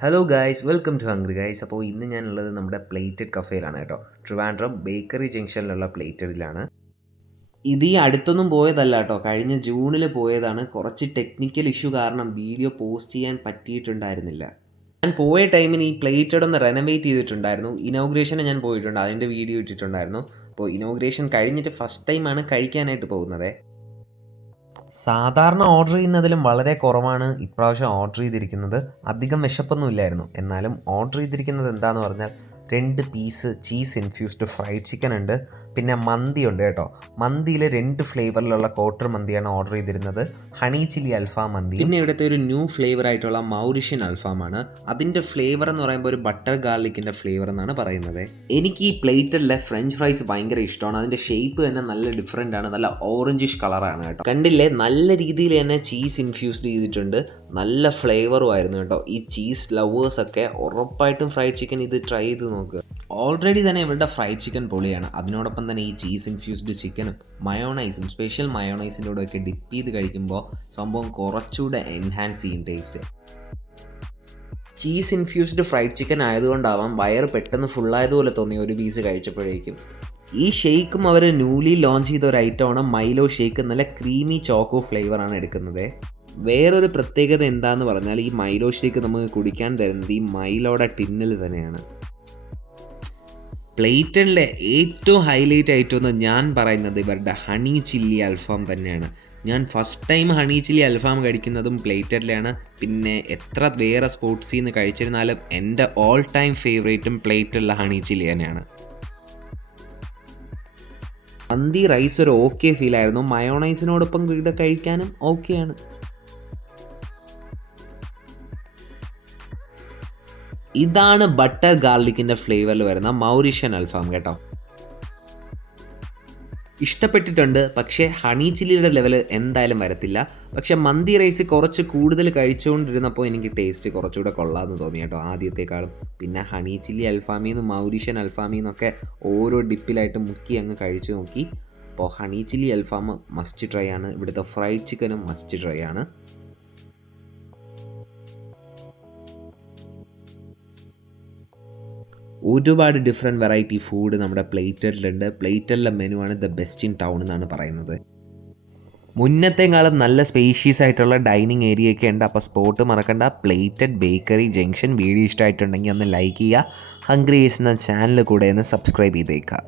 Hello guys welcome to hungry guys അപ്പോൾ ഇന്ന് ഞാനുള്ളത് നമ്മുടെ പ്ലേറ്റഡ് കഫേയിലാണ് കേട്ടോ. ട്രിവാൻഡ്രം ബേക്കറി ജംഗ്ഷനിലുള്ള പ്ലേറ്റഡിലാണ് ഇത് ഈ അടുത്തൊന്നും പോയതല്ല കേട്ടോ. കഴിഞ്ഞ ജൂണിൽ പോയതാണ്. കുറച്ച് ടെക്നിക്കൽ ഇഷ്യൂ കാരണം വീഡിയോ പോസ്റ്റ് ചെയ്യാൻ പറ്റിയിട്ടുണ്ടായിരുന്നില്ല. ഞാൻ പോയ ടൈമിന് ഈ പ്ലേറ്റഡ് ഒന്ന് റെനോവേറ്റ് ചെയ്തിട്ടുണ്ടായിരുന്നു. ഇനോഗ്രേഷന് ഞാൻ പോയിട്ടുണ്ട്. അതിന്റെ വീഡിയോ ഇട്ടിട്ടുണ്ടായിരുന്നു. അപ്പോൾ ഇനോഗ്രേഷൻ കഴിഞ്ഞിട്ട് ഫസ്റ്റ് ടൈമാണ് കഴിക്കാനായിട്ട് പോകുന്നത്. സാധാരണ ഓർഡർ ചെയ്യുന്നതിലും വളരെ കുറവാണ് ഇപ്രാവശ്യം ഓർഡർ ചെയ്തിരിക്കുന്നത്. അധികം വിശപ്പൊന്നും ഇല്ലായിരുന്നു എന്നാലും ഓർഡർ ചെയ്തിരിക്കുന്നത് എന്താണെന്ന് പറഞ്ഞാൽ രണ്ട് piece cheese infused fried chicken ഉണ്ട്. പിന്നെ മന്തി ഉണ്ട് കേട്ടോ. മന്തിയിൽ രണ്ട് ഫ്ലേവറിലുള്ള കോട്ടർ മന്തിയാണ് ഓർഡർ ചെയ്തിരുന്നത്. ഹണി ചില്ലി അൽഫാം മന്തി. പിന്നെ ഇവിടുത്തെ ഒരു ന്യൂ ഫ്ലേവർ ആയിട്ടുള്ള മൗറിഷ്യൻ അൽഫാമാണ് അതിന്റെ ഫ്ലേവർ എന്ന് പറയുമ്പോൾ ഒരു ബട്ടർ ഗാർലിക്കിന്റെ ഫ്ലേവർ എന്നാണ് പറയുന്നത്. എനിക്ക് ഈ പ്ലേറ്റിലെ ഫ്രഞ്ച് ഫ്രൈസ് ഭയങ്കര ഇഷ്ടമാണ്. അതിന്റെ ഷേപ്പ് തന്നെ നല്ല ഡിഫറെന്റ് ആണ്. നല്ല ഓറഞ്ചിഷ് കളറാണ് കേട്ടോ. കണ്ടില്ലേ? നല്ല രീതിയിൽ തന്നെ ചീസ് ഇൻഫ്യൂസ്ഡ് ചെയ്തിട്ടുണ്ട്. നല്ല ഫ്ലേവറും ആയിരുന്നു കേട്ടോ. ഈ ചീസ് ലവേഴ്സൊക്കെ ഉറപ്പായിട്ടും ഫ്രൈഡ് ചിക്കൻ ഇത് ട്രൈ ചെയ്ത് നോക്കുക ഓൾറെഡി തന്നെ ഇവരുടെ ഫ്രൈഡ് ചിക്കൻ പൊളിയാണ്. അതിനോടൊപ്പം തന്നെ ഈ ചീസ് ഇൻഫ്യൂസ്ഡ് ചിക്കനും മയോണൈസും സ്പെഷ്യൽ മയോണൈസിന്റെ കൂടെ ഒക്കെ ഡിപ്പ് ചെയ്ത് കഴിക്കുമ്പോൾ സംഭവം കുറച്ചുകൂടെ എൻഹാൻസ് ചെയ്യും taste cheese infused fried chicken ആയതുകൊണ്ടാവാം വയറ് പെട്ടെന്ന് ഫുള്ളായതുപോലെ തോന്നി ഒരു പീസ് കഴിച്ചപ്പോഴേക്കും. ഈ ഷേക്കും അവർ ന്യൂലി ലോഞ്ച് ചെയ്ത ഒരു ഐറ്റമാണ് മൈലോ ഷേക്ക് നല്ല ക്രീമി ചോക്കോ ഫ്ലേവറാണ് എടുക്കുന്നത്. വേറൊരു പ്രത്യേകത എന്താന്ന് പറഞ്ഞാൽ ഈ മൈലോ ഷേക്ക് നമുക്ക് കുടിക്കാൻ തരുന്നത് ഈ മൈലോടെ ടിന്നിൽ തന്നെയാണ്. പ്ലേറ്റണിലെ ഏറ്റവും ഹൈലൈറ്റ് ആയിട്ടൊന്ന് ഞാൻ പറയുന്നത് ഇവരുടെ ഹണി ചില്ലി അൽഫാം തന്നെയാണ്. ഞാൻ ഫസ്റ്റ് ടൈം ഹണി ചില്ലി അൽഫാം കഴിക്കുന്നതും പ്ലേറ്റഡിലാണ് പിന്നെ എത്ര വേറെ സ്പോർട്സിൽ നിന്ന് കഴിച്ചിരുന്നാലും എന്റെ ഓൾ ടൈം ഫേവറേറ്റും പ്ലേറ്റഡിലെ ഹണി ചില്ലി തന്നെയാണ്. മന്തി റൈസ് ഒരു ഓക്കെ ഫീലായിരുന്നു മയോണൈസിനോടൊപ്പം ഇവിടെ കഴിക്കാനും ഓക്കെയാണ് ഇതാണ് ബട്ടർ ഗാർലിക്കിന്റെ ഫ്ലേവറിൽ വരുന്ന മൗറീഷ്യൻ അൽഫാം കേട്ടോ. ഇഷ്ടപ്പെട്ടിട്ടുണ്ട് പക്ഷേ ഹണി ചില്ലിയുടെ ലെവൽ എന്തായാലും വരത്തില്ല. പക്ഷേ മന്തി റൈസ് കുറച്ച് കൂടുതൽ കഴിച്ചുകൊണ്ടിരുന്നപ്പോൾ എനിക്ക് ടേസ്റ്റ് കുറച്ചുകൂടെ കൊള്ളാമെന്ന് തോന്നി കേട്ടോ ആദ്യത്തെക്കാളും. പിന്നെ ഹണി ചില്ലി അൽഫാമിൽ നിന്ന് മൗരീഷ്യൻ അൽഫാമിൽ ഓരോ ഡിപ്പിലായിട്ട് മുക്കി അങ്ങ് കഴിച്ചു നോക്കി. അപ്പോൾ ഹണി ചില്ലി അൽഫാം മസ്റ്റ് ട്രൈ ആണ്. ഇവിടുത്തെ ഫ്രൈഡ് ചിക്കനും മസ്റ്റ് ട്രൈ ആണ്. ഒരുപാട് ഡിഫറെന്റ് വെറൈറ്റി ഫുഡ് നമ്മുടെ പ്ലേറ്റഡിലുണ്ട് പ്ലേറ്റഡിലെ മെനു ആണ് ദ ബെസ്റ്റ് ഇൻ ടൗൺ എന്നാണ് പറയുന്നത്. മുന്നത്തെക്കാളും നല്ല സ്പേഷ്യസ് ആയിട്ടുള്ള ഡൈനിങ് ഏരിയ ഒക്കെ ഉണ്ട്. അപ്പോൾ സ്പോട്ട് മറക്കണ്ട. പ്ലേറ്റഡ് ബേക്കറി ജംഗ്ഷൻ വീഡിയോ ഇഷ്ടമായിട്ടുണ്ടെങ്കിൽ ഒന്ന് ലൈക്ക് ചെയ്യുക. ഹംഗ്രീസ് എന്ന ചാനൽ കൂടെ ഒന്ന് സബ്സ്ക്രൈബ് ചെയ്തേക്കുക.